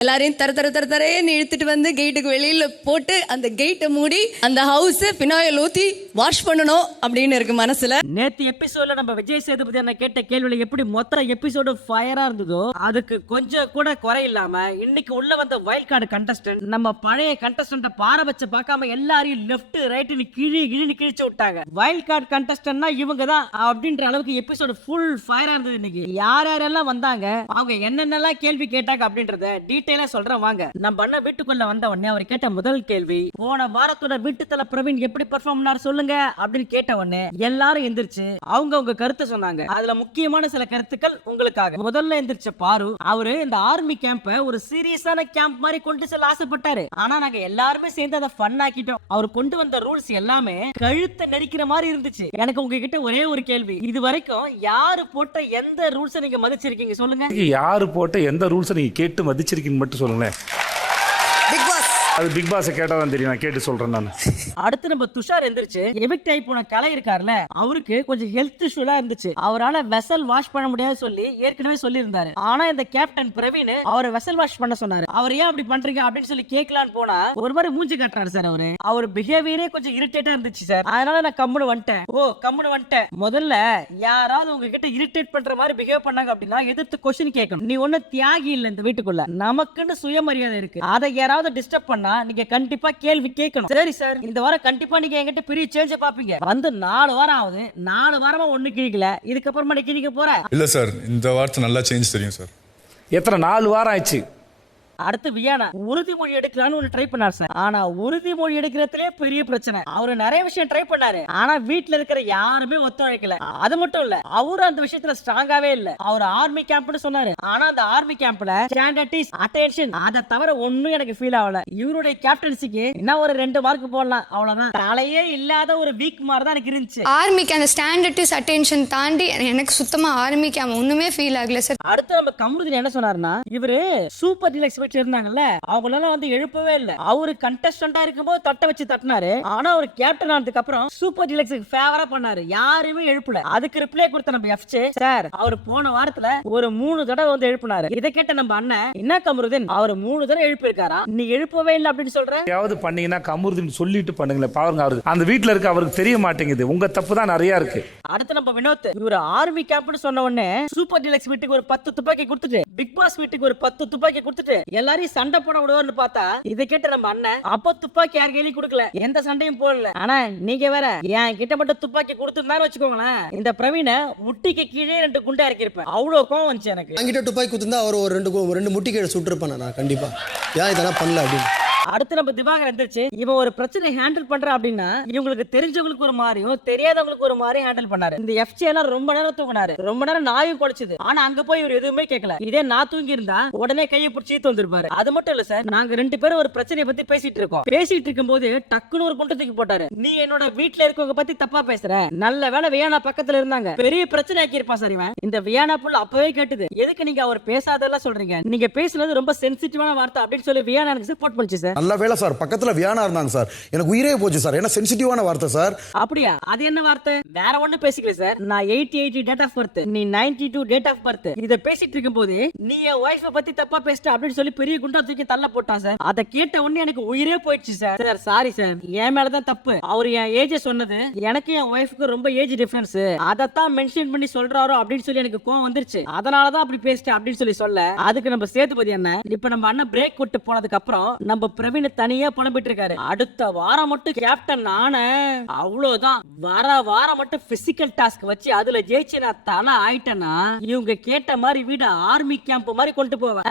எல்லாரையும் தர தர தர தரேன்னு இழுத்துட்டு வந்து கேட்டுக்கு வெளியில போட்டு அந்த கேட்டை மூடி அந்த ஹவுஸ் பினாயில் ஊத்தி வாஷ் பண்ணணும் அப்படின்னு இருக்கு மனசுல. நேத்து எபிசோட்ல நம்ம விஜய் சேதுபதி என்ன கேட்ட கேள்வியில எப்படி மொத்த எபிசோடு ஃபயரா இருந்ததோ அதுக்கு கொஞ்சம் கூட குறை இல்லாம இன்னைக்கு உள்ள வந்த வைல்ட் கார்டு கண்டஸ்டன்ட் நம்ம பழைய கண்டஸ்டன்ட பாரபட்ச பார்க்காம எல்லாரையும் லெஃப்ட் ரைட்னு கிழி கிழின்னு கிழிச்சு விட்டாங்க. வைல்ட் கார்டு கண்டஸ்டன்ட்னா இவங்க தான் அப்படின்ற அளவுக்கு எபிசோடு ஃபுல் ஃபயரா இருந்தது இன்னைக்கு. யார் யாரெல்லாம் வந்தாங்க அவங்க என்னென்னலாம் கேள்வி கேட்டாங்க அப்படின்றத டீட்டெயில் சொல்றேன் வாங்க. நம்ம அண்ணன் வீட்டுக்குள்ள வந்த உடனே அவர் கேட்ட முதல் கேள்வி போன வாரத்தோட வீட்டு தல பிரவீன் எப்படி பெர்ஃபார்ம் பண்ணாரு சொல்லுங்க அப்படின்னு கேட்ட உடனே எல்லாரும் எந்திரிச்சு அவங்க அவங்க கருத்தை சொன்னாங்க. அதுல முக்கியமான சில கருத்துக்கள் உங்களுக்காக. முதல்ல எந்திரிச்ச பாரு அவரு இந்த ஆர்மி கேம்ப ஒரு சீரியஸான கேம்ப் மாதிரி கொண்டு செல்ல ஆசைப்பட்டாரு. ஆனா நாங்க எல்லாருமே சேர்ந்து அதை ஃபன் ஆக்கிட்டோம். அவர் கொண்டு வந்த ரூல்ஸ் எல்லாமே கழுத்தை நெரிக்கிற மாதிரி இருந்துச்சு. எனக்கு உங்ககிட்ட ஒரே ஒரு கேள்வி இது வரைக்கும் யாரு போட்ட எந்த ரூல்ஸை நீங்க மதிச்சிருக்கீங்க சொல்லுங்க. யாரு போட்ட எந்த ரூல்ஸை நீங்க கேட்டு மதிச்சிருக்கீங்கன்னு மட்டும் சொல்லுங்களேன். பிக் பாஸ் அது பிக் பாஸ் கேட்டா தான் தெரியும். நான் கேட்டு சொல்றேன் நான். அடுத்து நம்ம துஷார் எந்திரிச்சு எவிக்ட் ஆகி போன கலை இருக்கார்ல அவருக்கு கொஞ்சம் ஹெல்த் இஷ்யூலாம் இருந்துச்சு. அவரால வெசல் வாஷ் பண்ண முடியாது சொல்லி ஏற்கனவே சொல்லியிருந்தாரு. ஆனா இந்த கேப்டன் பிரவீன் அவரை வெசல் வாஷ் பண்ண சொன்னாரு. அவர் ஏன் அப்படி பண்றீங்க அப்படின்னு சொல்லி கேட்கலான்னு போனா ஒரு மாதிரி மூஞ்சி காட்டுறாரு சார் அவரு. அவர் பிஹேவியரே கொஞ்சம் இரிட்டேட்டா இருந்துச்சு சார் அதனால நான் கம்முனு வந்துட்டேன். ஓ கம்முனு வந்துட்டேன். முதல்ல யாராவது உங்ககிட்ட இரிட்டேட் பண்ற மாதிரி பிஹேவ் பண்ணாங்க அப்படின்னா எதிர்த்து கொஸ்டின் கேட்கணும். நீ ஒன்னும் தியாகி இல்ல இந்த வீட்டுக்குள்ள. நமக்குன்னு சுயமரியாதை இருக்கு. அதை யாராவது டிஸ்டர்ப் பண்ண நீங்க கண்டிப்பா கேள்வி கேட்கணும். சரி சார் இந்த வாரம் கண்டிப்பா நீங்க என்கிட்ட பெரிய சேஞ்ச பாப்பீங்க. வந்து நாலு வாரம் ஆகுது. நாலு வாரமா ஒண்ணு கிழிக்கல இதுக்கப்புறமா நீ கிழிக்க போற? இல்ல சார் இந்த வார்த்தை நல்லா சேஞ்ச் தெரியும் சார் எத்தனை? நாலு வாரம் ஆயிடுச்சு. அடுத்து வியானா. உறுதிமொழி எடுக்கலாம்னு ஒன்று ட்ரை பண்ணார் சார் ஆனா உறுதிமொழி எடுக்கிறதுலே பெரிய பிரச்சனை. அவரு நிறைய விஷயம் ட்ரை பண்ணாரு. ஆனா வீட்ல இருக்கிற யாருமே ஒத்துழைக்கல. அது மட்டும் இல்ல அவரும் அந்த விஷயத்துல ஸ்ட்ராங்காவே இல்ல. அவர் ஆர்மி கேம்ப்னு சொன்னாரு. ஆனா அந்த ஆர்மி கேம்ப்ல ஸ்டாண்டர்டிஸ் அட்டென்ஷன் அதை தவிர ஒண்ணும் எனக்கு ஃபீல் ஆகல. இவருடைய கேப்டன்சிக்கு என்ன ஒரு ரெண்டு மார்க் போடலாம். அவ்வளவுதான். தலையே இல்லாத ஒரு வீக் மாதிரி தான் எனக்கு இருந்துச்சு. ஆர்மிக்கு அந்த ஸ்டாண்டர்டிஸ் அட்டென்ஷன் தாண்டி எனக்கு சுத்தமா ஆர்மிக்கு அவன் ஒண்ணுமே ஃபீல் ஆகல சார் அடுத்து நம்ம கமருதீன் என்ன சொன்னாருன்னா இவரு சூப்பர் டீலக்ஸ் வீட்ல இருந்தாங்கல்ல அவங்களால வந்து எழுப்பவே இல்ல. அவரு கண்டஸ்டண்டா இருக்கும்போது தட்டை வச்சு தட்டினாரு. ஆனா அவர் கேப்டன் ஆனதுக்கு அப்புறம் சூப்பர் டீலக்ஸுக்கு ஃபேவரா பண்ணாரு. யாருமே எழுப்பல. அதுக்கு ரிப்ளை கொடுத்த நம்ம எஃப்சே சார் அவர் போன வாரத்துல ஒரு மூணு தடவை வந்து எழுப்பினாரு. இதை கேட்ட நம்ம அண்ணன் என்ன கமருதீன்? அவர் மூணு தடவை எழுப்பியிருக்காரா? நீ எழுப்பவே இல்லை அப்படின்னு சொல்ற? யாவது பண்ணீங்கன்னா கமுருதுன்னு சொல்லிட்டு பண்ணுங்களேன். பாருங்க அவருக்கு அந்த வீட்டில் இருக்க அவருக்கு தெரிய மாட்டேங்குது. உங்க தப்பு தான் நிறைய இருக்கு. அடுத்து நம்ம வினோத் இவர் ஆர்மி கேம்ப்னு சொன்ன உடனே சூப்பர் டீலக்ஸ் வீட்டுக்கு ஒரு பத்து துப்பாக்கி கொடுத்துட்டு பிக் பாஸ் வீட்டுக்கு ஒரு பத்து துப்பாக்கி கொடுத்துட்டு எல்லாரையும் சண்டை போட விடுவார்னு பார்த்தா இதை கேட்டு நம்ம அண்ணன் அப்ப துப்பாக்கி யார் கையிலயும் கொடுக்கல. எந்த சண்டையும் போடல. ஆனா நீங்க வேற என் கிட்ட மட்டும் துப்பாக்கி கொடுத்துருந்தாரு வச்சுக்கோங்களேன் இந்த பிரவீனை முட்டிக்கு கீழே ரெண்டு குண்டா இறக்கிருப்பேன் அவ்வளவு கோவம் வந்துச்சு எனக்கு. என்கிட்ட துப்பாக்கி கொடுத்துருந்தா அவர் ஒரு ரெண்டு ரெண்டு முட்டி கீழே சுட்டிருப்பேன் நான் கண்டிப்பா. ஏன் இதெல்லாம் பண்ணல அப்படின்னு. அடுத்து நம்ம திவாகர் எந்திரிச்சு இவன் ஒரு பிரச்சனை ஹேண்டில் பண்றான் அப்படின்னா இவங்களுக்கு தெரிஞ்சவங்களுக்கு ஒரு மாதிரியும் தெரியாதவங்களுக்கு ஒரு மாதிரி ஹேண்டில் பண்ணாரு. இந்த எஃப்சி எல்லாம் ரொம்ப நேரம் தூங்கினாரு. ரொம்ப நேரம் நாயும் குலைச்சது ஆனா அங்க போய் இவர் எதுவுமே கேட்கல இதே நான் தூங்கி இருந்தா உடனே கையை பிடிச்சி ஈத்து அது மட்டும் இல்ல சார் நாங்க ரெண்டு பேரும் ஒரு பிரச்சனையை பத்தி பேசிட்டு இருக்கோம். பேசிட்டு இருக்கும்போது டக்குன்னு ஒரு குண்டை தூக்கி போட்டாரு. நீ என்னோட வீட்ல இருக்கவங்க பத்தி தப்பா பேசுற. நல்ல வேலை வியானா பக்கத்துல இருந்தாங்க. பெரிய பிரச்சனை ஆக்கி இருப்பான் சார் இவன். இந்த வியானா புல் அப்பவே கேட்டுது. எதுக்கு நீங்க அவர் பேசாதெல்லாம் சொல்றீங்க? நீங்க பேசுனது ரொம்ப சென்சிட்டிவான வார்த்தை அப்படின்னு சொல்லி வியானா எனக்கு சப்போர்ட் பண்ணுச்சு சார். நல்ல வேலை சார். பக்கத்துல வியானா இருந்தாங்க சார். எனக்கு உயிரே போச்சு சார். ஏன்னா சென்சிட்டிவான வார்த்தை சார். அப்படியா? அது என்ன வார்த்தை? வேற ஒண்ணு பேசிக்கல சார். நான் eighty eighty date of birth நீ ninety two date of birth இத பேசிட்டு இருக்கும்போது நீ என் ஒய்ஃப பத்தி தப்பா பேசிட்ட அப்படின்னு சொல்லி பெரிய குண்டா தூக்கி தள்ள போட்டான் சார். அதை கேட்ட உடனே எனக்கு உயிரே போயிடுச்சு சார். Sir sorry sir. என் மேலதான் தப்பு. அவர் என் ஏஜ் சொன்னது எனக்கு என் ஒய்ஃபுக்கு ரொம்ப ஏஜ் டிஃபரன்ஸ் அதைத்தான் மென்ஷன் பண்ணி சொல்றாரோ அப்படின்னு சொல்லி எனக்கு கோவம் வந்துருச்சு. அதனாலதான் அப்படி பேசிட்டேன் அப்படின்னு சொல்லி சொல்ல அதுக்கு நம்ம சேதுபதி அண்ணன் இப்ப நம்ம அண்ணன் பிரேக் விட்டு போனதுக்கு அப்புறம் நம்ம பிரவீன் தனியா புலம்பிட்டு இருக்காரு அடுத்த வாரம் மட்டும் கேப்டன் நானு அவ்வளவுதான். வர வாரம் மட்டும் பிசிக்கல் டாஸ்க் வச்சு அதுல ஜெயிச்சு நான் தலை ஆயிட்டேன்னா இவங்க கேட்ட மாதிரி வீடு ஆர்மி கேம்ப் மாதிரி கொண்டு போவேன்.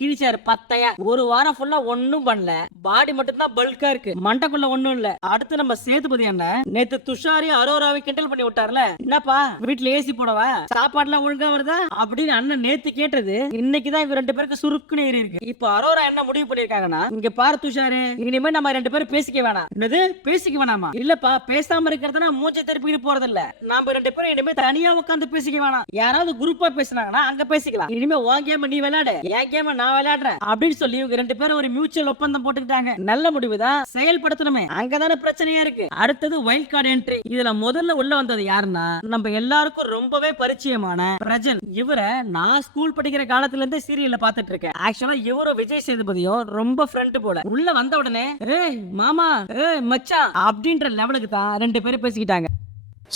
கிழிச்சாரு பத்தையா. ஒரு வாரம் ஃபுல்லா ஒண்ணும் பண்ணல. பாடி மட்டும் தான் பல்கா இருக்கு. மண்டைக்குள்ள ஒண்ணும் இல்ல. அடுத்து நம்ம சேதுபதி என்ன நேத்து துஷாரி அரோராவை கிண்டல் பண்ணி விட்டார்ல. என்னப்பா வீட்டுல ஏசி போடவா? சாப்பாடுலாம் ஒழுங்கா வருதா? அப்படின்னு அண்ணன் நேத்து கேட்டது. இன்னைக்குதான் இவங்க ரெண்டு பேருக்கு சுருக்குன்னு ஏறி இருக்கு. இப்ப அரோரா என்ன முடிவு பண்ணிருக்காங்கன்னா இங்க பா யார் துஷாரு இனிமே நம்ம ரெண்டு பேரும் பேசிக்க வேணாம். என்னது? பேசிக்க வேணாமா? இல்லப்பா பேசாம இருக்கிறதுனா மூச்சை திருப்பிட்டு போறது இல்ல நாம ரெண்டு பேரும் இனிமே தனியா உட்காந்து பேசிக்க வேணாம். யாராவது குரூப்பா பேசுனாங்கன்னா அங்க பேசிக்கலாம். இனிமே உன் கேம் நீ விளையாடு என் கேம் நான் விளையாடுறேன் அப்படின்னு சொல்லி இவங்க ரெண்டு பேரும் ஒரு மியூச்சுவல் ஒப்பந்தம் போட்டுக்கிட்டாங்க. நல்ல முடிவுதான் செயல்படுத்தணுமே. அங்கதானே பிரச்சனையா இருக்கு. அடுத்தது வைல்ட் கார்டு என்ட்ரி இதுல முதல்ல உள்ள வந்தது யாருன்னா நம்ம எல்லாருக்கும் ரொம்பவே பரிச்சயமான பிரஜன். இவரை நான் ஸ்கூல் படிக்கிற காலத்துல இருந்தே சீரியல்ல பாத்துட்டு இருக்கேன். ஆக்சுவலா இவரும் விஜய் சேதுபதியும் ரொம்ப ஃப்ரெண்ட் போல. உள்ள வந்த உடனே ஏய் மாமா ஏய் மச்சான் அப்படின்ற லெவலுக்கு தான் ரெண்டு பேரும் பேசிக்கிட்டாங்க.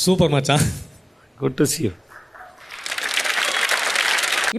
சூப்பர் மச்சான். Good to see you.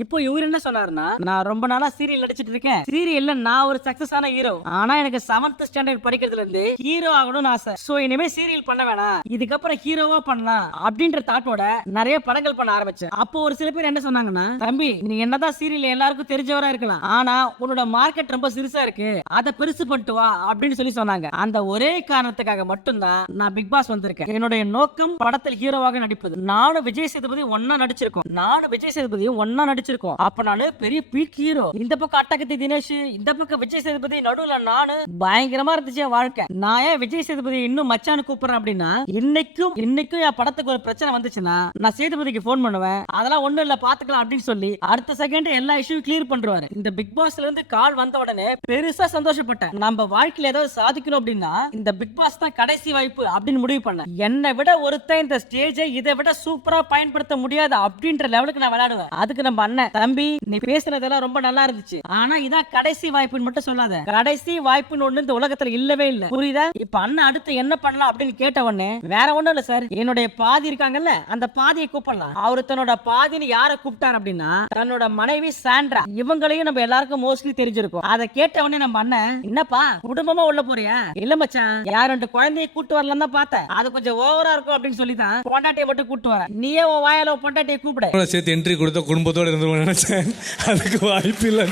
இப்போ இவர் என்ன சொன்னாருன்னா நான் ரொம்ப நாளா சீரியல் நடிச்சிட்டு இருக்கேன். சீரியல்ல நான் ஒரு சக்சஸ் ஆன ஹீரோ ஆனா எனக்கு செவன்த் ஸ்டாண்டர்ட் படிக்கிறதுல இருந்து ஹீரோ ஆகணும்னு ஆசை. சோ இனிமே சீரியல் பண்ண வேணாம். இதுக்கப்புறம் ஹீரோவா பண்ணலாம் அப்படின்ற தாட்டோட நிறைய படங்கள் பண்ண ஆரம்பிச்சேன். அப்போ ஒரு சில பேர் என்ன சொன்னாங்கன்னா தம்பி நீ என்னதான் சீரியல் எல்லாருக்கும் தெரிஞ்சவரா இருக்கலாம். ஆனா உன்னோட மார்க்கெட் ரொம்ப சிறுசா இருக்கு. அதை பெருசு பண்ணிட்டு வா அப்படின்னு சொல்லி சொன்னாங்க. அந்த ஒரே காரணத்துக்காக மட்டும்தான் நான் பிக் பாஸ் வந்திருக்கேன். என்னுடைய நோக்கம் படத்தில் ஹீரோவாக நடிப்பது. நானும் விஜய் சேதுபதி ஒன்னா நடிச்சிருக்கோம். நானும் விஜய் சேதுபதியும் ஒன்னா வச்சிருக்கோம். அப்ப நானு பெரிய பீக் ஹீரோ இந்த பக்கம் அட்டகத்தி தினேஷ் இந்த பக்கம் விஜய் சேதுபதி நடுவுல நானு. பயங்கரமா இருந்துச்சு என் வாழ்க்கை. நான் ஏன் விஜய் சேதுபதி இன்னும் மச்சான்னு கூப்பிடுறேன் அப்படின்னா இன்னைக்கும் இன்னைக்கும் என் படத்துக்கு ஒரு பிரச்சனை வந்துச்சுன்னா நான் சேதுபதிக்கு ஃபோன் பண்ணுவேன். அதெல்லாம் ஒண்ணும் இல்ல பாத்துக்கலாம் அப்படின்னு சொல்லி அடுத்த செகண்ட் எல்லா இஷ்யூ கிளியர் பண்றாரு இந்த பிக் பாஸ்ல இருந்து கால் வந்த உடனே பெருசா சந்தோஷப்பட்டேன். நம்ம வாழ்க்கையில ஏதாவது சாதிக்கணும் அப்படின்னா இந்த பிக் பாஸ் தான் கடைசி வாய்ப்பு அப்படின்னு முடிவு பண்ணேன். என்னை விட ஒருத்தன் இந்த ஸ்டேஜை இதை விட சூப்பரா பயன்படுத்த முடியாது அப்படின்ற லெவலுக்கு நான் விளையாடுவேன். அதுக்கு நம்ம அண்ணன் தம்பி நீ பேசுனதெல்லாம் ரொம்ப நல்லா இருந்துச்சு. ஆனா இதான் கடைசி வாய்ப்புன்னு மட்டும் சொல்லாத. கடைசி வாய்ப்புன்னு ஒண்ணு இந்த உலகத்துல இல்லவே இல்ல. புரியுதா? இப்ப அண்ணன் அடுத்து என்ன பண்ணலாம் அப்படின்னு கேட்ட உடனே வேற ஒண்ணும் இல்ல சார். என்னுடைய பாதி இருக்காங்கல்ல அந்த பாதியை கூப்பிடலாம். அவரு தன்னோட பாதின்னு யார கூப்பிட்டார் அப்படின்னா தன்னோட மனைவி சாண்ட்ரா. இவங்களையும் நம்ம எல்லாருக்கும் மோஸ்ட்லி தெரிஞ்சிருக்கும். அதை கேட்ட உடனே நம்ம அண்ணன் என்னப்பா குடும்பமா உள்ள போறியா? இல்ல மச்சான் யார் ரெண்டு குழந்தைய கூட்டு வரலாம் தான் பார்த்தேன். அது கொஞ்சம் ஓவரா இருக்கும் அப்படின்னு சொல்லி தான் பொண்டாட்டியை மட்டும் கூட்டு வரேன். நீயே உன் வாயால பொண்டாட்டியை கூப்பிட. சேர்த்து என்ட்ரி கொடுத்த குடும்பத்தோட இருந்துருவோம் நினைச்சேன். அதுக்கு வாய்ப்பு இல்லை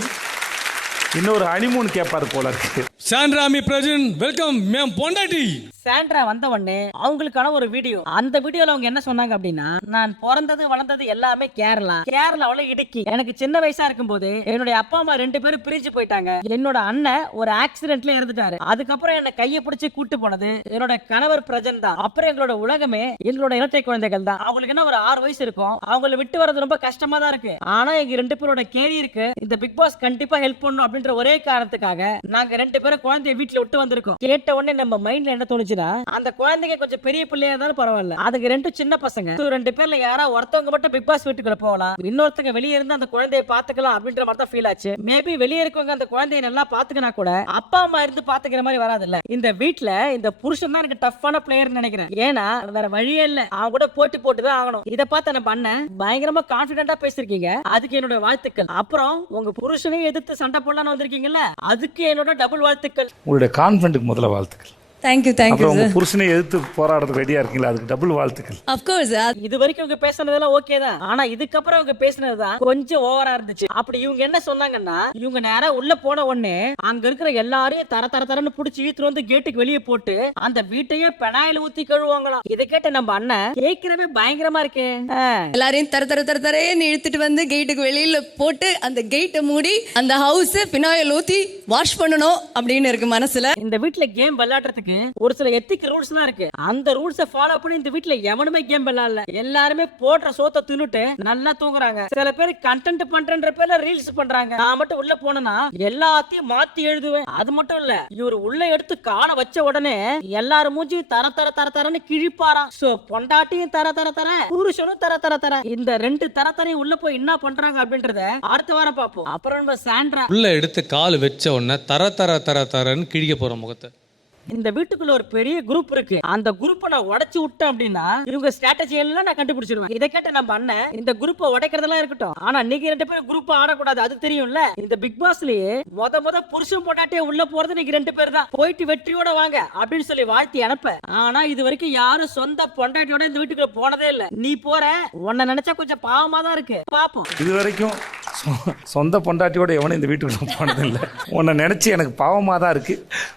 இன்னொரு ஹனிமூன் கேட்பாரு போல இருக்கு. சாண்ட்ராமி பிரஜன் வெல்கம் மேம் பொண்டாட்டி. சாண்ட்ரா வந்த உடனே அவங்களுக்கான ஒரு வீடியோ. அந்த வீடியோல அவங்க என்ன சொன்னாங்க அப்படின்னா நான் பிறந்தது வளர்ந்தது எல்லாமே கேரளா. கேரளாவுல இடுக்கி. எனக்கு சின்ன வயசா இருக்கும் போது என்னுடைய அப்பா அம்மா ரெண்டு பேரும் பிரிஞ்சு போயிட்டாங்க. என்னோட அண்ணன் ஒரு ஆக்சிடென்ட்ல இறந்துட்டாரு. அதுக்கப்புறம் என்ன கையை பிடிச்சி கூட்டு போனது என்னோட கணவர் பிரஜன் தான். அப்புறம் எங்களோட உலகமே எங்களோட இரட்டை குழந்தைகள் தான். அவங்களுக்கு என்ன ஒரு ஆறு வயசு இருக்கும். அவங்கள விட்டு வர்றது ரொம்ப கஷ்டமா தான் இருக்கு. ஆனா எங்க ரெண்டு பேரோட கேரியருக்கு இந்த பிக் பாஸ் கண்டிப்பா ஹெல்ப் பண்ணும் அப்படின்ற ஒரே காரணத்துக்காக நாங்க ரெண்டு பேரும் குழந்தைய வீட்டுல விட்டு வந்திருக்கோம். கேட்ட உடனே நம்ம மைண்ட்ல என்ன இருந்துச்சுன்னா அந்த குழந்தைங்க கொஞ்சம் பெரிய பிள்ளையா இருந்தாலும் பரவாயில்ல. அதுக்கு ரெண்டு சின்ன பசங்க. ரெண்டு பேர்ல யாரா ஒருத்தவங்க மட்டும் பிக் பாஸ் வீட்டுக்குள்ள போகலாம். இன்னொருத்தங்க வெளியே இருந்து அந்த குழந்தைய பாத்துக்கலாம் அப்படின்ற மாதிரி தான் ஃபீல் ஆச்சு. மேபி வெளியே இருக்கவங்க அந்த குழந்தைய நல்லா பாத்துக்கினா கூட அப்பா அம்மா இருந்து பாத்துக்கிற மாதிரி வராதுல்ல. இந்த வீட்ல இந்த புருஷன் தான் எனக்கு டஃப்பான பிளேயர் நினைக்கிறேன். ஏன்னா வேற வழியே இல்ல. அவன் கூட போட்டி போட்டுதான் ஆகணும். இதை பார்த்து நான் பண்ண? பயங்கரமா கான்பிடண்டா பேசிருக்கீங்க. அதுக்கு என்னோட வாழ்த்துக்கள். அப்புறம் உங்க புருஷனையும் எதிர்த்து சண்டை போடலாம்னு வந்திருக்கீங்கல்ல அதுக்கு என்னோட டபுள் வாழ்த்துக்கள். உங்களுடைய கான்பிடண்ட்டுக்கு முதல்ல வாழ்த்துக்கள். தேங்க்யூ தேங்க்யூ அப்புறம் உங்க சார் புருஷனை எதிர்த்து போராடுறதுக்கு ரெடியா இருக்கீங்களா? அதுக்கு டபுள் வாழ்த்துக்கள். அப்கோர்ஸ் இது வரைக்கும் இவங்க பேசுனதெல்லாம் ஓகே தான். ஆனா இதுக்கப்புறம் இவங்க பேசுனதுதான் கொஞ்சம் ஓவரா இருந்துச்சு. அப்படி இவங்க என்ன சொன்னாங்கன்னா இவங்க நேரா உள்ள போன உடனே அங்க இருக்கிற எல்லாரையும் தர தர தரன்னு புடிச்சு இழுத்துட்டு வந்து கேட்டுக்கு வெளியே போட்டு அந்த வீட்டையே பெனாயில ஊத்தி கழுவாங்களாம் இதை கேட்ட நம்ம அண்ணன் கேட்கிறவே பயங்கரமா இருக்கே. எல்லாரையும் தர தர தர தரேன்னு இழுத்துட்டு வந்து கேட்டுக்கு வெளியில போட்டு அந்த கேட்டை மூடி அந்த ஹவுஸ் பினாயில் ஊத்தி வாஷ் பண்ணணும் அப்படின்னு இருக்கு மனசுல. இந்த வீட்ல கேம் விளையாடுறதுக்கு ஒரு சில எத்திக் ரூல்ஸ் எல்லாம் இருக்கு. அந்த ரூல்ஸ ஃபாலோ பண்ணி இந்த வீட்ல எவனுமே கேம் விளையாடல எல்லாருமே போடுற சோத்த தின்னுட்டு நல்லா தூங்குறாங்க. சில பேர் கண்டென்ட் பண்றன்ற பேர்ல ரீல்ஸ் பண்றாங்க. நான் மட்டும் உள்ள போனேன்னா எல்லாத்தையும் மாத்தி எழுதுவேன். அது மட்டும் இல்ல இவர் உள்ள எடுத்து காண வச்ச உடனே எல்லாரும் மூஞ்சி தர தர தர தரன்னு கிழிப்பாராம். சோ பொண்டாட்டியும் தர தர தர புருஷனும் தர தர தர. இந்த ரெண்டு தர தரையும் உள்ள போய் என்ன பண்றாங்க அப்படின்றத அடுத்த வாரம் பார்ப்போம். அப்புறம் நம்ம சாண்ட்ரா உள்ள எடுத்து கால் வச்ச உடனே தர தர தர தரன்னு கிழிக்க போறோம் முகத்தை. இந்த வீட்டுக்குள்ள ஒரு பெரிய குரூப் இருக்கு. அந்த குரூப்பை நான் உடைச்சு விட்டேன் அப்படின்னா இவங்க ஸ்ட்ராட்டஜி எல்லாம் நான் கண்டுபிடிச்சிருவேன். இதை கேட்ட நம்ம அண்ணன் இந்த குரூப்பை உடைக்கிறதெல்லாம் இருக்கட்டும். ஆனா நீங்க ரெண்டு பேரும் குரூப் ஆடக்கூடாது அது தெரியும்ல? இந்த பிக் பாஸ்லயே முத முத புருஷன் போட்டாட்டே உள்ள போறது நீங்க ரெண்டு பேர் தான். போயிட்டு வெற்றியோட வாங்க அப்படின்னு சொல்லி வாழ்த்தி அனுப்ப ஆனா இது வரைக்கும் யாரும் சொந்த பொண்டாட்டியோட இந்த வீட்டுக்குள்ள போனதே இல்ல. நீ போற உன்னை நினைச்சா கொஞ்சம் பாவமா தான் இருக்கு. பாப்போம். இது வரைக்கும் சொந்த பொண்டாட்டியோட எவனும் இந்த வீட்டுக்கு நான் போனதில்லை. உன்னை நினைச்சு எனக்கு பாவமா தான் இருக்கு.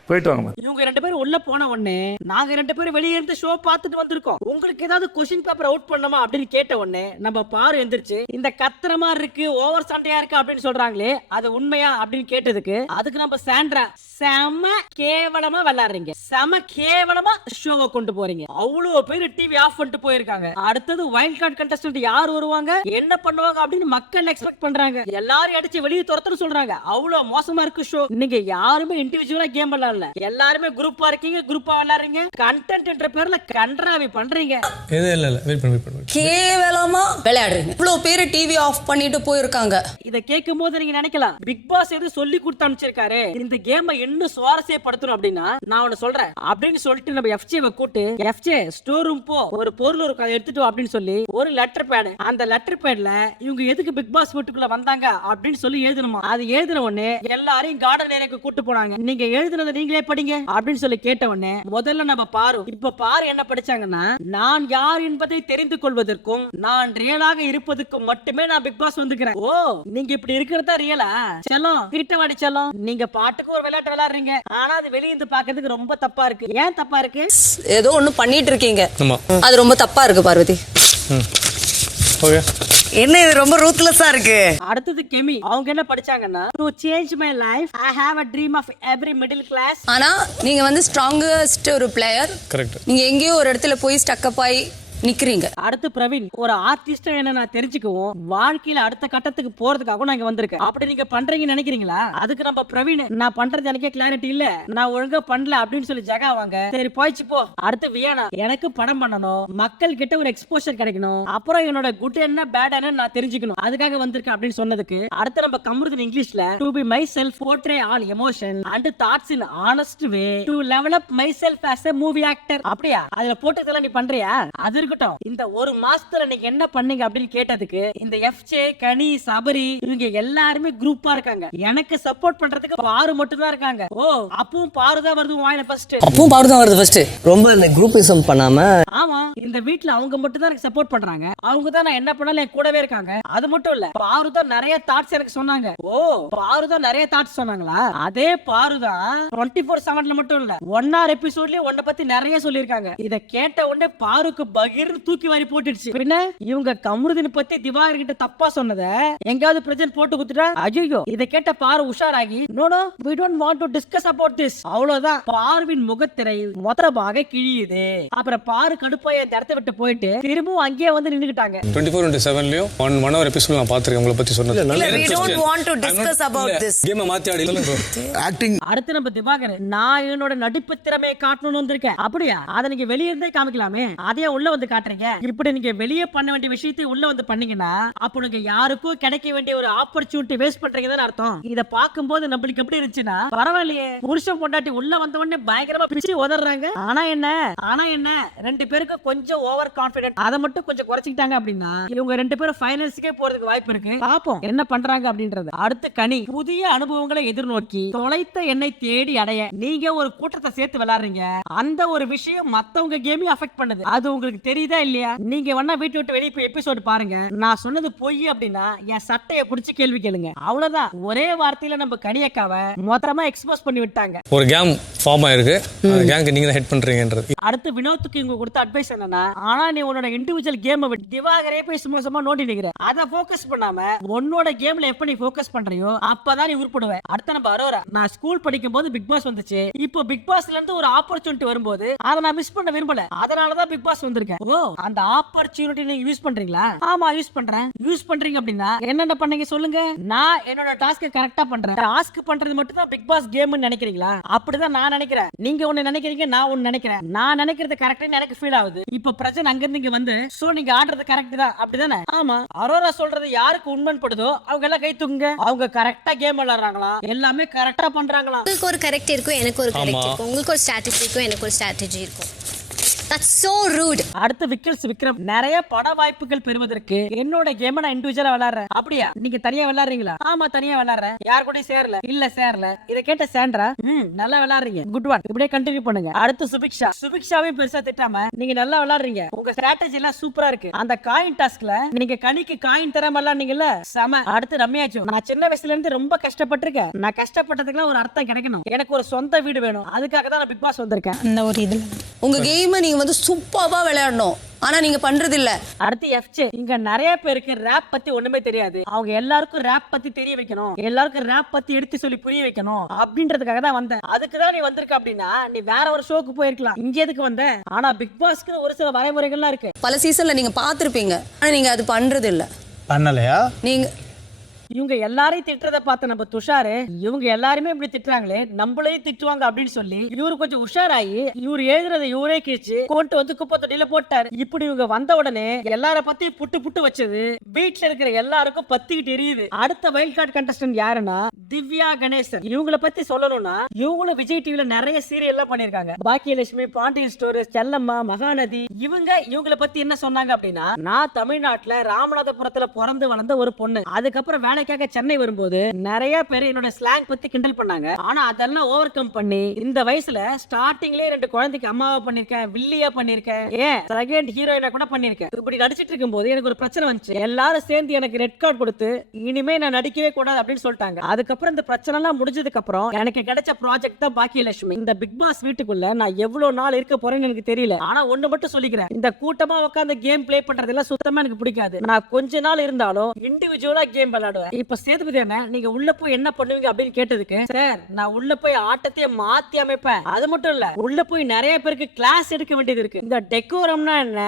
போயிட்டு வாங்க இவங்க ரெண்டு பேரும் உள்ள போன உடனே நாங்க ரெண்டு பேரும் வெளியே இருந்து ஷோ பார்த்துட்டு வந்திருக்கோம். உங்களுக்கு ஏதாவது கொஸ்டின் பேப்பர் அவுட் பண்ணணுமா அப்படின்னு கேட்ட உடனே நம்ம பாரு எந்திரிச்சு இந்த கத்துற மாதிரி இருக்கு ஓவர் சண்டையா இருக்கு அப்படின்னு சொல்றாங்களே அது உண்மையா அப்படின்னு கேட்டதுக்கு அதுக்கு நம்ம சாண்ட்ரா செம கேவலமா விளையாடுறீங்க. செம கேவலமா ஷோவை கொண்டு போறீங்க. அவ்வளவு பேர் டிவி ஆஃப் பண்ணிட்டு போயிருக்காங்க. அடுத்தது வைல்ட் கார்டு கண்டஸ்டன்ட் யார் வருவாங்க என்ன பண்ணுவாங்க அப்படின்னு மக்கள் எக்ஸ்பெக்ட் பண்றாங்க. எல்லாரும் அடிச்சு வெளியே துரத்துன்னு சொல்றாங்க. அவ்வளவு மோசமா இருக்கு ஷோ நீங்க யாருமே இண்டிவிஜுவலா கேம் விளையாடல. எல்லாருமே குரூப்பா இருக்கீங்க குரூப்பா விளையாடுறீங்க? கண்டென்ட் என்ற பேர்ல கன்றாவி பண்றீங்க. எது இல்லை இல்லை. வெயிட் பண்ணி வெயிட் பண்ணி கேவலமா விளையாடுறீங்க. இவ்வளவு பேர் டிவி ஆஃப் பண்ணிட்டு போயிருக்காங்க. இத கேட்கும் போது நீங்க நினைக்கலாம் பிக் பாஸ் எது சொல்லி கொடுத்து அனுப்பிச்சிருக்காரு? இந்த கேமை இன்னும் சுவாரஸ்யப்படுத்தணும் அப்படின்னா நான் ஒண்ணு சொல்றேன். அப்படின்னு சொல்லிட்டு நம்ம எஃப்ஜே கூட்டு எஃப்ஜே ஸ்டோர் ரூம் போ ஒரு பொருள் அதை எடுத்துட்டு வா அப்படின்னு சொல்லி ஒரு லெட்டர் பேடு அந்த லெட்டர் பேட்ல இவங்க எதுக்கு பிக் பாஸ் வீட்டுக்குள்ள வந்தாங்க அப்படின்னு சொல்லி எழுதணுமா? அது எழுதின உடனே எல்லாரையும் கார்டன் ஏரியாக்கு கூட்டு போனாங்க. நீங்க எழுதுனதை நீங்களே படிங்க அப்படின்னு சொல்லி கேட்ட உடனே முதல்ல நம்ம பாரு. இப்ப பாரு என்ன படிச்சாங்கன்னா நான் யார் என்பதை தெரிந்து கொள்வதற்கும் நான் ரியலாக இருப்பதற்கும் மட்டுமே நான் பிக் பாஸ் வந்துக்கிறேன். ஓ நீங்க இப்படி இருக்கிறதா ரியலா செல்லம் கிட்ட வாடி செல்லம். நீங்க பாட்டுக்கு ஒரு விளையாட்டு விளையாடுறீங்க. ஆனா அது வெளிய இருந்து பாக்குறதுக்கு ரொம்ப தப்பா இருக்கு. ஏன் தப்பா இருக்கு? ஏதோ ஒண்ணு பண்ணிட்டு இருக்கீங்க. ஆமா. அது ரொம்ப தப்பா இருக்கு பார்வதி. ஓகே என்ன இது ரொம்ப ரூத்லெஸ்ஸா இருக்கு? அடுத்தது கெமி. அவங்க என்ன படிச்சாங்கன்னா to change my life I have a dream of every middle class ஆனா நீங்க வந்து ஸ்ட்ராங்கஸ்ட் ஒரு பிளேயர் கரெக்ட் நீங்க எங்கேயோ ஒரு இடத்துல போய் ஸ்டக்கப் ஆகி நிக்கிறீங்க. அடுத்து பிரவீன் ஒரு ஆர்டிஸ்ட் என்ன நான் தெரிஞ்சுக்குவோம். வாழ்க்கையில அடுத்த கட்டத்துக்கு போறதுக்காக நான் இங்க வந்திருக்கேன். அப்படி நீங்க பண்றீங்கன்னு நினைக்கிறீங்களா? அதுக்கு நம்ம பிரவீன் நான் பண்றது எனக்கே கிளாரிட்டி இல்ல. நான் ஒழுங்கா பண்ணல அப்படின்னு சொல்லி ஜகா வாங்க. சரி போயிச்சு போ. அடுத்து வியானா எனக்கு படம் பண்ணணும். மக்கள் கிட்ட ஒரு எக்ஸ்போஷர் கிடைக்கணும். அப்புறம் என்னோட குட் என்ன பேட் என்ன நான் தெரிஞ்சுக்கணும். அதுக்காக வந்திருக்கேன் அப்படின்னு சொன்னதுக்கு அடுத்து நம்ம கமருதன் இங்கிலீஷ்ல to be myself portray all emotion and thoughts in honest way to level up myself as a movie actor அப்படியா? அதுல போட்டதெல்லாம் நீ பண்றியா? அது இருக்கட்டும். இந்த ஒரு மாசத்துல நீங்க என்ன பண்ணீங்க அப்படின்னு கேட்டதுக்கு இந்த எஃப்ஜே கனி சபரி இவங்க எல்லாருமே குரூப்பா இருக்காங்க. எனக்கு சப்போர்ட் பண்றதுக்கு பாரு மட்டும் தான் இருக்காங்க. ஓ அப்பவும் பாரு தான் வருது வாயில ஃபர்ஸ்ட் அப்பவும் பாரு தான் வருது ஃபர்ஸ்ட் ரொம்ப இந்த குரூப்பிசம் பண்ணாம ஆமா இந்த வீட்ல அவங்க மட்டும் தான் எனக்கு சப்போர்ட் பண்றாங்க. அவங்க தான் நான் என்ன பண்ணாலும் என் கூடவே இருக்காங்க. அது மட்டும் இல்ல பாரு தான் நிறைய தாட்ஸ் எனக்கு சொன்னாங்க. ஓ பாரு தான் நிறைய தாட்ஸ் சொன்னாங்களா? அதே பாரு தான் டுவெண்ட்டி ஃபோர் செவன்ல மட்டும் இல்ல ஒன் ஆர் எபிசோட்லயே உன்னை பத்தி நிறைய சொல்லியிருக்காங்க. இத கேட்ட உடனே பாருக்கு பகிர்னு தூக்கி வாரி போட்டுடுச்சு. பின்ன? இவங்க கமருதின் பத்தி திவாகர் கிட்ட தப்பா சொன்னத எங்காவது பிரஜன் போட்டு குத்துட்டா? ஐயோ இத கேட்ட பாரு உஷாராகி no no we don't want to discuss about this. அவ்வளவுதான். பார்வின் முகத்திரை மொத்தமாக கிழியுது. அப்புறம் பாரு கடுப்பாய இந்த இடத்த விட்டு போயிட்டு திரும்பவும் அங்கேயே வந்து நின்னுக்கிட்டாங்க. டுவெண்ட்டி ஃபோர் டுவெண்ட்டி செவன்லயும் ஒன் ஒன் ஹவர் எபிசோட் நான் பார்த்துருக்கேன். உங்களை பத்தி சொன்னது. அடுத்து நம்ம திவாகர் நான் என்னோட நடிப்பு திறமையை காட்டணும்னு வந்திருக்கேன். அப்படியா? அதை நீங்க வெளிய இருந்தே காமிக்கலாமே. அதையே உள்ள வந்து காட்டுறீங்க? இப்படி நீங்க வெளியே பண்ண வேண்டிய விஷயத்தை உள்ள வந்து பண்ணீங்கன்னா அப்போ நீங்க யாருக்கும் கிடைக்க வேண்டிய ஒரு ஆப்பர்ச்சுனிட்டி வேஸ்ட் பண்றீங்கன்னு அர்த்தம். இத பாக்கும்போது நம்மளுக்கு எப்படி இருந்துச்சுன்னா பரவாயில்லையே புருஷன் பொண்டாட்டி உள்ள வந்த உடனே பயங்கரமா பிரிச்சு உதறாங்க ஆனா என்ன? ஆனா என்ன? ரெண்டு பேருக்கு கொஞ்சம் ஓவர் கான்பிடன்ட் அதை மட்டும் கொஞ்சம் குறைச்சிக்கிட்டாங்க அப்படின்னா இவங்க ரெண்டு பேரும் ஃபைனல்ஸ்க்கே போறதுக்கு வாய்ப்பு இருக்கு. பாப்போம் என்ன பண்றாங்க அப்படின்றது. அடுத்து கனி புதிய அனுபவங்களை எதிர்நோக்கி தொலைத்த எண்ணை தேடி அடைய. நீங்க ஒரு கூட்டத்தை சேர்த்து விளையாடுறீங்க. அந்த ஒரு விஷயம் மத்தவங்க கேமையும் அஃபெக்ட் பண்ணுது. அது உங்களுக்கு தெரியுதா இல்லையா? நீங்க வேணா வீட்டு விட்டு வெளியே போய் எபிசோடு பாருங்க. நான் சொன்னது பொய் அப்படின்னா என் சட்டையை பிடிச்சி கேள்வி கேளுங்க. அவ்வளவுதான். ஒரே வார்த்தையில நம்ம கனியக்காவை மொத்தமா எக்ஸ்போஸ் பண்ணி விட்டாங்க. ஒரு கேம் ஃபார்ம் ஆயிருக்கு. அந்த கேங்க்கு நீங்க தான் ஹெட் பண்றீங்கன்றது. அடுத்து வினோத்துக்கு இவங்க கொடுத்த அட்வைஸ் என்னன்னா ஆனா நீ உன்னோட இண்டிவிஜுவல் கேம் விட்டு திவாகரே போய் சும்மா சும்மா நோண்டி நிக்கிற அதை ஃபோக்கஸ் பண்ணாம உன்னோட கேம்ல எப்ப நீ ஃபோக்கஸ் பண்றியோ அப்பதான் நீ உருப்படுவ. அடுத்த நம்ம அரோரா நான் ஸ்கூல் படிக்கும் போது பிக் பாஸ் வந்துச்சு. இப்போ பிக் பாஸ்ல இருந்து ஒரு ஆப்பர்ச்சுனிட்டி வரும்போது அதை நான் மிஸ் பண்ண விரும்பல. அதனாலதான் பிக் பாஸ் வந்திருக்கேன். ஓ அந்த ஆப்பர்ச்சுனிட்டி நீங்க யூஸ் பண்றீங்களா? ஆமா யூஸ் பண்றேன். யூஸ் பண்றீங்க அப்படின்னா என்னென்ன பண்ணீங்க சொல்லுங்க. நான் என்னோட டாஸ்க் கரெக்டா பண்றேன். டாஸ்க் பண்றது மட்டும் தான் பிக் பாஸ் கேம்னு நினைக்கிறீங்களா? அப்படிதான் நான் நினைக்கிறேன். நீங்க ஒண்ணு நினைக்கிறீங்க நான் ஒண்ணு நினைக்கிறேன். நான் நினைக்கிறது கரெக்ட்னு எனக்கு ஃபீல் ஆகுது. இப்போ பிரச்சனை அங்க இருந்து இங்க வந்து சோ நீங்க ஆடுறது கரெக்ட் தான். அப்படிதானே? ஆமா. அரோரா சொல்றது யாருக்கு உண்மைப்படுதோ அவங்க எல்லாம் கை தூக்குங்க. அவங்க கரெக்டா கேம் விளையாடுறாங்களா? எல்லாமே கரெக்டா பண்றாங்களா? உங்களுக்கு ஒரு கரெக்ட் இருக்கும் எனக்கு ஒரு. கரெக்ட் இருக்கும். உங்களுக்கு ஒரு ஸ்ட்ராட்டஜி இருக்கும் எனக்கு ஒரு ஸ்ட்ராட்டஜி இருக்கும். தட்ஸ் சோ ரூட் அடுத்து விக்கல்ஸ் விக்ரம். நிறைய பட வாய்ப்புகள் பெறுவதற்கு என்னோட கேம் நான் இண்டிவிஜுவலா விளையாடுறேன் அப்படியா? நீங்க தனியா விளையாடுறீங்களா ஆமா தனியா விளையாடுறேன் யார் கூட சேரல. இல்ல சேரல. இத கேட்ட சாண்ட்ரா ம் நல்லா விளையாடுறீங்க குட் ஒன் இப்படியே கண்டினியூ பண்ணுங்க. அடுத்து சுபிக்ஷா. சுபிக்ஷாவையும் பெருசா திட்டாம நீங்க நல்லா விளையாடுறீங்க உங்க ஸ்ட்ராட்டஜி எல்லாம் சூப்பரா இருக்கு. அந்த காயின் டாஸ்க்ல நீங்க கனிக்கு காயின் தராம விளையாடுனீங்கல்ல செம. அடுத்து ரம்யாச்சும் நான் சின்ன வயசுல இருந்து ரொம்ப கஷ்டப்பட்டிருக்கேன். நான் கஷ்டப்பட்டதுக்குலாம் ஒரு அர்த்தம் கிடைக்கணும். எனக்கு ஒரு சொந்த வீடு வேணும். அதுக்காக தான் நான் பிக் பாஸ் வந்திருக்கேன். அந்த ஒரு இதுல உங்க கேமை நீங்க வந்து சூப்பராவா விளையாடணும். ஆனா நீங்க பண்றது இல்ல அடுத்து எஃப்ஜே இங்க நிறைய பேருக்கு ரேப் பத்தி ஒண்ணுமே தெரியாது. அவங்க எல்லாருக்கும் ரேப் பத்தி தெரிய வைக்கணும். எல்லாருக்கும் ரேப் பத்தி எடுத்து சொல்லி புரிய வைக்கணும். அப்படின்றதுக்காக தான் வந்தேன். அதுக்கு தான் நீ வந்திருக்க அப்படின்னா நீ வேற ஒரு ஷோக்கு போயிருக்கலாம். இங்க எதுக்கு வந்த? ஆனா பிக் பாஸ்க்கு ஒரு சில வரைமுறைகள்லாம் இருக்கு. பல சீசன்ல நீங்க பாத்திருப்பீங்க ஆனா நீங்க அது பண்றது இல்ல பண்ணலையா? நீங்க இவங்க எல்லாரையும் திட்டுறத பார்த்த நம்ம துஷாரு இவங்க எல்லாருமே இப்படி திட்டுறாங்களே நம்மளையும் திட்டுவாங்க அப்படின்னு சொல்லி இவரு கொஞ்சம் உஷாராயி இவர் எழுதுறதை இவரே கிழிச்சு கொண்டு வந்து குப்பை தொட்டியில போட்டாரு. இப்படி இவங்க வந்த உடனே எல்லார பத்தி புட்டு புட்டு வச்சது வீட்டுல இருக்கிற எல்லாருக்கும் பத்திக்கிட்டு எரியுது. அடுத்த வைல்ட் கார்டு கண்டஸ்டன்ட் யாருன்னா திவ்யா கணேசன். இவங்கள பத்தி சொல்லணும்னா இவங்களும் விஜய் டிவில நிறைய சீரியல் எல்லாம் பண்ணிருக்காங்க பாக்கியலட்சுமி பாண்டியன் ஸ்டோர் செல்லம்மா மகாநதி இவங்க இவங்கள பத்தி என்ன சொன்னாங்க அப்படின்னா நான் தமிழ்நாட்டுல ராமநாதபுரத்துல பிறந்து வளர்ந்த ஒரு பொண்ணு. அதுக்கப்புறம் வேலைக்காக சென்னை வரும்போது நிறைய பேர் என்னோட ஸ்லாங் பத்தி கிண்டல் பண்ணாங்க. ஆனா அதெல்லாம் ஓவர் கம் பண்ணி இந்த வயசுல ஸ்டார்டிங்லயே ரெண்டு குழந்தைக்கு அம்மாவா பண்ணிருக்கேன் வில்லியா பண்ணிருக்கேன் ஏன் செகண்ட் ஹீரோயினா கூட பண்ணிருக்கேன். இப்படி நடிச்சிட்டு இருக்கும்போது எனக்கு ஒரு பிரச்சனை வந்துச்சு. எல்லாரும் சேர்ந்து எனக்கு ரெட் கார்டு கொடுத்து இனிமே நான் நடிக்கவே கூடாது அப்படின்னு சொல்லிட்டாங்க. அதுக்கப்புறம் இந்த பிரச்சனை எல்லாம் முடிஞ்சதுக்கு அப்புறம் எனக்கு கிடைச்ச ப்ராஜெக்ட் தான் பாக்கியலட்சுமி. இந்த பிக் பாஸ் வீட்டுக்குள்ள நான் எவ்வளவு நாள் இருக்க போறேன்னு எனக்கு தெரியல. ஆனா ஒண்ணு மட்டும் சொல்லிக்கிறேன். இந்த கூட்டமா உட்காந்து கேம் ப்ளே பண்றதெல்லாம் சுத்தமா எனக்கு பிடிக்காது. நான் கொஞ்ச நாள் இருந்தாலும் இண்டிவிஜுவலா கேம் விளையாடுவேன். இப்ப சேதுபதி அண்ணன் நீங்க உள்ள போய் என்ன பண்ணுவீங்க அப்படின்னு கேட்டதுக்கு சார் நான் உள்ள போய் ஆட்டத்தையே மாத்தி அமைப்பேன். அது மட்டும் இல்ல உள்ள போய் நிறைய பேருக்கு கிளாஸ் எடுக்க வேண்டியது இருக்கு. இந்த டெக்கோரம்னா என்ன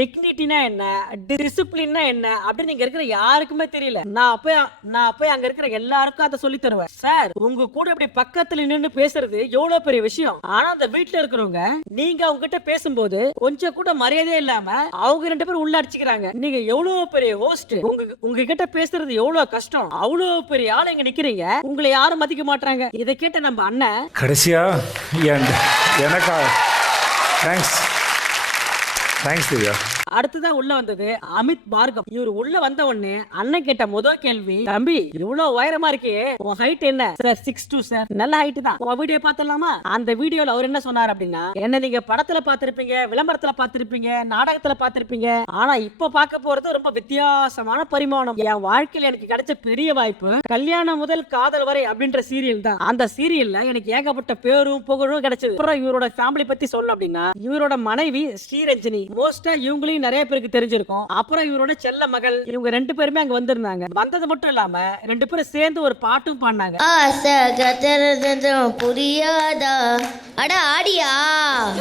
டிக்னிட்டினா என்ன டிசிப்ளின்னா என்ன அப்படின்னு நீங்க இருக்கிற யாருக்குமே தெரியல. நான் போய் நான் போய் அங்க இருக்கிற எல்லாருக்கும் அதை சொல்லி தருவேன். சார் உங்க கூட இப்படி பக்கத்துல நின்னு பேசுறது எவ்வளவு பெரிய விஷயம். ஆனா அந்த வீட்டுல இருக்கிறவங்க நீங்க அவங்க கிட்ட பேசும்போது கொஞ்சம் கூட மரியாதையே இல்லாம அவங்க ரெண்டு பேரும் உள்ள அடிச்சுக்கிறாங்க. நீங்க எவ்வளவு பெரிய ஹோஸ்ட் உங்க உங்ககிட்ட பேசுறது எவ்வளவு கஷ்டம் அவ்வளவு பெரிய ஆள் இங்க நிக்கிறீங்க. உங்களை யாரும் மதிக்க மாட்டாங்க இதை கேட்ட நம்ம அண்ணன். கடைசியா எனக்கா? Thanks thanks Divya. அடுத்துதான் உள்ள வந்தது அமித் பார்கவ். இவர் உள்ள வந்த உடனே அண்ணன் கேட்ட முதல் கேள்வி தம்பி இவ்வளவு உயரமா இருக்கே உன் ஹைட் என்ன? சார் சிக்ஸ் டூ சார் நல்ல ஹைட் தான். உன் வீடியோ பார்த்தலாமா அந்த வீடியோல அவர் என்ன சொன்னார் அப்படின்னா என்ன நீங்க படத்துல பாத்திருப்பீங்க விளம்பரத்துல பாத்திருப்பீங்க நாடகத்துல பாத்திருப்பீங்க ஆனா இப்ப பார்க்க போறது ரொம்ப வித்தியாசமான பரிமாணம். என் வாழ்க்கையில எனக்கு கிடைச்ச பெரிய வாய்ப்பு கல்யாணம் முதல் காதல் வரை அப்படின்ற சீரியல் தான். அந்த சீரியல்ல எனக்கு ஏகப்பட்ட பேரும் புகழும் கிடைச்சது. அப்புறம் இவரோட ஃபேமிலி பத்தி சொல்லணும் அப்படின்னா இவரோட மனைவி ஸ்ரீரஞ்சனி. மோஸ்டா இவங்களையும் நிறைய பேருக்கு தெரிஞ்சிருக்கும். அப்புறம் இவரோட செல்ல மகள் இவங்க ரெண்டு பேருமே அங்க வந்திருந்தாங்க. வந்தது மட்டும் இல்லாம ரெண்டு பேரும் சேர்ந்து ஒரு பாட்டும் பாடினாங்க. ஆசை புரியாதா? அட ஆடியா?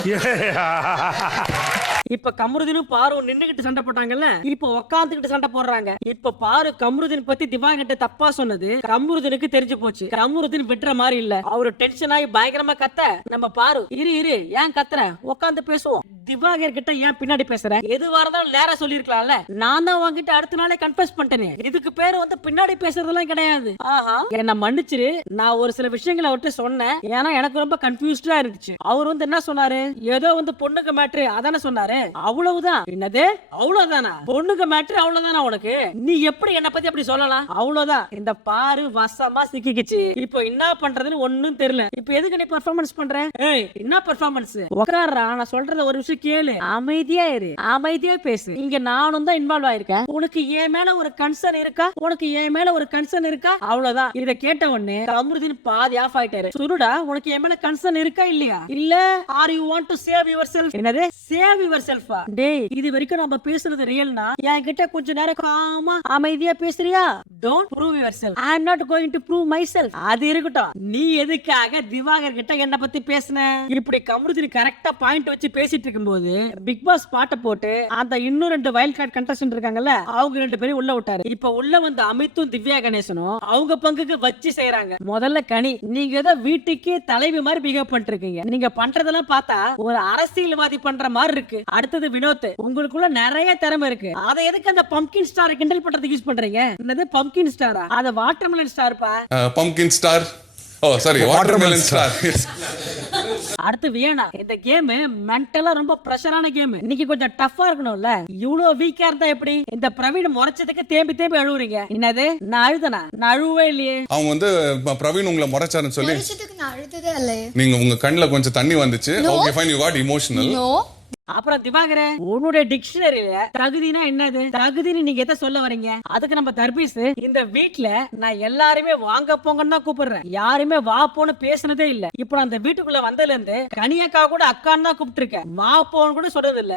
இப்ப கமருதீனும் பாரும் நின்னுகிட்டு சண்டை போட்டாங்கல்ல? இப்ப உட்காந்துக்கிட்டு சண்டை போடுறாங்க. இப்ப பாரு கமருதீன் பத்தி திவாகிட்ட தப்பா சொன்னது கமருதீனுக்கு தெரிஞ்சு போச்சு. கமருதீன் விட்டுற மாதிரி இல்ல. அவரு டென்ஷன் ஆகி பயங்கரமா கத்த. நம்ம பாரு இரு இரு ஏன் கத்துற? உட்காந்து பேசுவோம். திவாகர் கிட்ட ஏன் பின்னாடி பேசுற? வாரம் தான் நேரா சொல்லிருக்கலாம்ல. நான் தான் உன்கிட்ட அடுத்த நாளே கன்ஃபர்ஸ் பண்ணிட்டேன். இதுக்கு பேரு வந்து பின்னாடி பேசுறதெல்லாம் கிடையாது. ஆஹா. என்ன மன்னிச்சிரு. நான் ஒரு சில விஷயங்களை அவர்கிட்ட சொன்னேன். ஏன்னா எனக்கு ரொம்ப கன்ஃபியூஸ்டா இருந்துச்சு. அவர் வந்து என்ன சொன்னாரு? ஏதோ வந்து பொண்ணுக்கு மேட்ரு அதானே சொன்னாரு? அவ்வளவுதான். என்னது? அவ்வளவுதானா? பொண்ணுக்கு மேட்ரு அவ்வளவுதானா உனக்கு? நீ எப்படி என்ன பத்தி அப்படி சொல்லலாம்? அவ்வளவுதான். இந்த பாரு வசமா சிக்கிக்கிச்சு. இப்போ என்ன பண்றதுன்னு ஒண்ணும் தெரியல. இப்போ எதுக்கு நீ பெர்ஃபார்மன்ஸ் பண்ற? என்ன பெர்ஃபார்மன்ஸ் உட்கார்றா நான் சொல்றத ஒரு விஷயம் கேளு. அமைதியா இரு. அமை அமைதியா பேசு. இங்க நானும் தான் இன்வால்வ் ஆயிருக்கேன். உனக்கு என் மேல ஒரு கன்சர்ன் இருக்கா? உனக்கு என் மேல ஒரு கன்சர்ன் இருக்கா? அவ்வளவுதான். இத கேட்ட உடனே அமிர்தின் பாதி ஆஃப் ஆயிட்டாரு. சுருடா உனக்கு என் மேல கன்சர்ன் இருக்கா இல்லையா? இல்ல are you want to save yourself என்னது? சேவ் யுவர் செல்ஃபா டேய் இது வரைக்கும் நம்ம பேசுறது ரியல்னா என் கிட்ட கொஞ்ச நேரம் காமா அமைதியா பேசுறியா? Don't prove yourself I am not going to prove myself அது இருக்கட்டும். நீ எதுக்காக திவாகர் கிட்ட என்ன பத்தி பேசுன? இப்படி கமருதினி கரெக்டா பாயிண்ட் வச்சு பேசிட்டு இருக்கும்போது பிக் பாஸ் பாட்டை போட்டு அந்த இன்னும் ரெண்டு வைல்ட் கார்டு கண்டஸ்டன்ட் இருக்காங்கல்ல அவங்க ரெண்டு பேரும் உள்ள விட்டாரு. இப்ப உள்ள வந்த அமித்தும் திவ்யா கணேசனும் அவங்க பங்குக்கு வச்சு செய்யறாங்க. முதல்ல கனி நீங்க ஏதோ வீட்டுக்கே தலைவி மாதிரி பிஹேவ் பண்ணிட்டு இருக்கீங்க நீங்க பண்றதெல்லாம் பார்த்தா ஒரு அரசியல்வாதி பண்ற மாதிரி இருக்கு. அடுத்தது வினோத் உங்களுக்குள்ள நிறைய திறமை இருக்கு. அதை எதுக்கு அந்த பம்கின் ஸ்டார் கிண்டல் பண்றதுக்கு யூஸ் பண்றீங்க? என்னது பம்கின் ஸ்டாரா அது வாட்டர்மெலன் ஸ்டார் பா pumpkin star oh sorry watermelon star அடுத்து வியனா இந்த கேம் மென்டலா ரொம்ப ப்ரெஷரான கேம் இன்னைக்கு கொஞ்சம் டஃப்பா இருக்கணும்ல? இவ்வளவு வீக்கா இருந்தா எப்படி? இந்த பிரவீன் முறைச்சதுக்கு தேம்பி தேம்பி அழுவுறீங்க. என்னது? நான் அழுதனா? நான் அழுவே இல்லையே. அவங்க வந்து பிரவீன் உங்களை முறைச்சாருன்னு சொல்லி நான் அழுததே இல்லையே. நீங்க உங்க கண்ணுல கொஞ்சம் தண்ணி வந்துச்சு. Okay fine you got emotional no அப்புறம் திவாகரே உன்னுடைய டிக்ஷனரியில தகுதினா என்னது? தகுதின்னு நீங்க எதை சொல்ல வரீங்க? அதுக்கு நம்ம தர்பீஸ் இந்த வீட்டுல நான் எல்லாருமே வாங்க போங்கன்னு தான் கூப்பிடுறேன். யாருமே வா போன்னு பேசுனதே இல்ல. இப்போ நான் அந்த வீட்டுக்குள்ள வந்ததுல இருந்து கனியக்கா கூட அக்கான்னு தான் கூப்பிட்டு இருக்கேன் வா போன்னு கூட சொல்றது இல்ல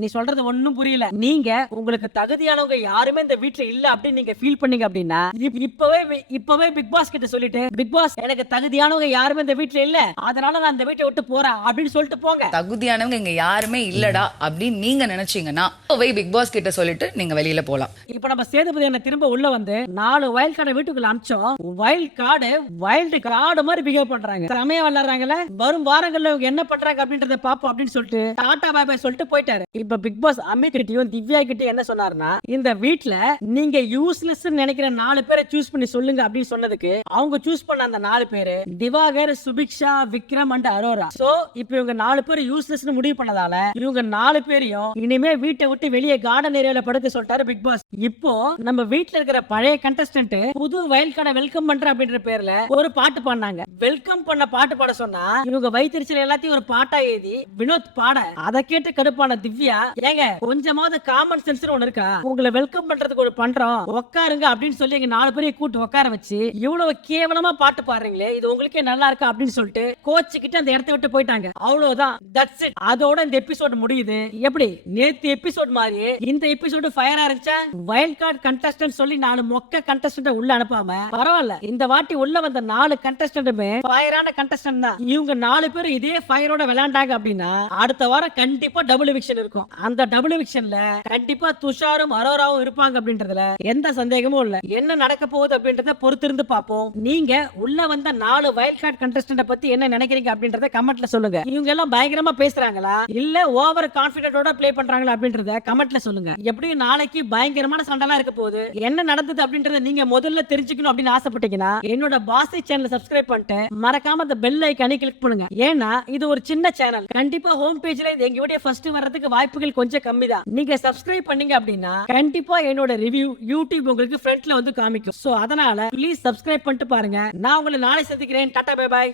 நீ சொல்றது ஒண்ணும் புரியல. நீங்க உங்களுக்கு தகுதியானவங்க யாருமே இந்த வீட்டுல இல்ல அப்படின்னு நீங்க ஃபீல் பண்ணீங்க அப்படின்னா இப்பவே இப்பவே பிக் பாஸ் கிட்ட சொல்லிட்டு பிக் பாஸ் எனக்கு தகுதியானவங்க யாருமே இந்த வீட்டுல இல்ல. அதனால நான் இந்த வீட்டை விட்டு போறேன். அப்படின்னு சொல்லிட்டு போங்க. தகுதியானவங்க இங்க யாருமே இல்லடா அப்படின்னு நீங்க நினைச்சீங்கன்னா போய் பிக் பாஸ் கிட்ட சொல்லிட்டு நீங்க வெளியில போலாம். இப்ப நம்ம சேதுபதி என்ன திரும்ப உள்ள வந்து நாலு வயல் கார்டை வீட்டுக்குள்ள அனுப்பிச்சோம் வயல் கார்டு வைல்டு கார்டு மாதிரி பிஹேவ் பண்றாங்க. செமையா விளையாடுறாங்கல்ல? வரும் வாரங்கள்ல இவங்க என்ன பண்றாங்க அப்படின்றத பாப்போம் அப்படின்னு சொல்லிட்டு டாடா பாய் பாய் சொல்லிட்டு போயிட்டாரு. இப்ப பிக் பாஸ் அமித் கிட்டயும் திவ்யா கிட்டயும் என்ன சொன்னாருன்னா இந்த வீட்ல நீங்க யூஸ்லெஸ் நினைக்கிற நாலு பேரை சூஸ் பண்ணி சொல்லுங்க அப்படின்னு சொன்னதுக்கு அவங்க சூஸ் பண்ண அந்த நாலு பேரு Diwakar Subiksha Vikram and Aurora. So இப்ப இவங்க நாலு பேர் யூஸ்லெஸ் முடிவு பண்ணதால இவங்க நாலு பேரையும் இனிமே வீட்டை விட்டு வெளியே கார்டன் ஏரியால படுக்க சொல்லிட்டாரு பிக் பாஸ் இப்போ நம்ம வீட்டுல இருக்கிற பழைய கண்டஸ்டன்ட் புது வயல்கான வெல்கம் பண்ற அப்படின்ற பேர்ல ஒரு பாட்டு பாடினாங்க. வெல்கம் பண்ண பாட்டு பாட சொன்னா இவங்க வைத்திருச்சல் எல்லாத்தையும் ஒரு பாட்டா எழுதி வினோத் பாட அதை கேட்டு கடுப்பான திவ்யா ஏங்க கொஞ்சமாவது காமன் சென்ஸ் ஒண்ணு இருக்கா? உங்களை வெல்கம் பண்றதுக்கு ஒரு பண்றோம். உட்காருங்க அப்படின்னு சொல்லி எங்க நாலு பேரையும் கூட்டு உட்கார வச்சு இவ்வளவு கேவலமா பாட்டு பாடுறீங்களே இது உங்களுக்கே நல்லா இருக்கா அப்படின்னு சொல்லிட்டு கோச்சுக்கிட்டு அந்த இடத்த விட்டு போயிட்டாங்க. அவ்வளவுதான். தட்ஸ் இட் அதோட இந்த எபிசோட் முடியுது. எப்படி? நேத்து எபிசோட் மாதிரி இந்த எபிசோடு ஃபயரா இருந்துச்சா? வைல்ட் கார்டு கண்டஸ்டன்ட் சொல்லி நாலு மொக்க கண்டஸ்டன்ட் உள்ள அனுப்பாம பரவாயில்ல. இந்த வாட்டி உள்ள வந்த நாலு கண்டஸ்டன்ட்டுமே ஃபயரான கண்டஸ்டன்ட் தான். இவங்க நாலு பேரும் இதே ஃபயரோட விளையாண்டாங்க அப்படின்னா அடுத்த வாரம் கண்டிப்பா டபுள் விக்ஷன் இருக்கும். அந்த டபுள் விக்ஷன்ல கண்டிப்பா துஷாரும் அரோராவும் இருப்பாங்க அப்படின்றதுல எந்த சந்தேகமும் இல்ல. என்ன நடக்க போகுது அப்படின்றத பொறுத்திருந்து பார்ப்போம். நீங்க உள்ள வந்த நாலு வைல்ட் கார்டு கண்டஸ்டன்ட பத்தி என்ன நினைக்கிறீங்க அப்படின்றத கமெண்ட்ல சொல்லுங்க. இவங்க எல்லாம் பயங்கரமா பேசுறாங்களா? இல்ல ஓவர் கான்பிடென்டோட ப்ளே பண்றாங்களா அப்படின்றத கமெண்ட்ல சொல்லுங்க. எப்படியும் நாளைக்கு பயங்கரமான சண்டைலாம் இருக்க போகுது. என்ன நடந்தது அப்படின்றத நீங்க முதல்ல தெரிஞ்சுக்கணும் அப்படின்னு ஆசைப்பட்டீங்கன்னா என்னோட பாசி சேனல் சப்ஸ்கிரைப் பண்ணிட்டு மறக்காம அந்த பெல் ஐக்கானே கிளிக் பண்ணுங்க. ஏன்னா இது ஒரு சின்ன சேனல் கண்டிப்பா ஹோம் பேஜ்ல இது எங்களுடைய ஃபர்ஸ்ட் வர்றதுக்கு வாய்ப்புகள் கொஞ்சம் கம்மி தான் நீங்க சப்ஸ்கிரைப் பண்ணீங்க அப்படின்னா கண்டிப்பா என்னோட ரிவ்யூ யூடியூப் உங்களுக்கு ஃப்ரண்ட்ல வந்து காமிக்கும். சோ அதனால ப்ளீஸ் சப்ஸ்கிரைப் பண்ணிட்டு பாருங்க. நான் உங்களை நாளை சந்திக்கிறேன். Tata bye bye